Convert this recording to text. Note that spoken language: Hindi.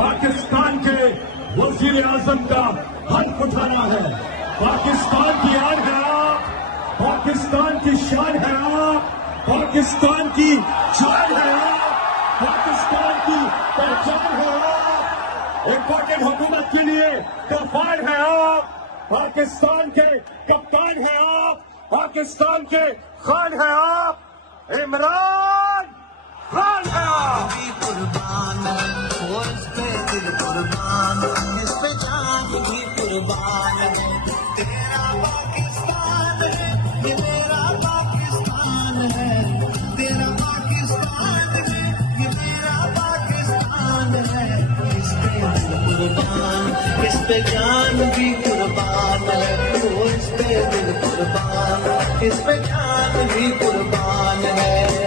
पाकिस्तान के वजीर आजम का हल्फ उठाना है। पाकिस्तान की आन है आप, पाकिस्तान की शान है आप, पाकिस्तान की जान है आप, पाकिस्तान की पहचान है आप, इम्पोर्टेड हुकूमत के लिए कफान है आप, पाकिस्तान के कप्तान है आप, पाकिस्तान के खान है आप, इमरान खान है आप। कुर्बान वो इस पे दिल कुर्बान, इस पे जान भी कुर्बान है। तेरा पाकिस्तान है, ये मेरा पाकिस्तान है, तेरा पाकिस्तान है, ये मेरा पाकिस्तान है। इस पे दिल कुर्बान, इस पे जान भी कुर्बान है। वो इस पे दिल कुर्बान, इस पे जान भी कुर्बान है।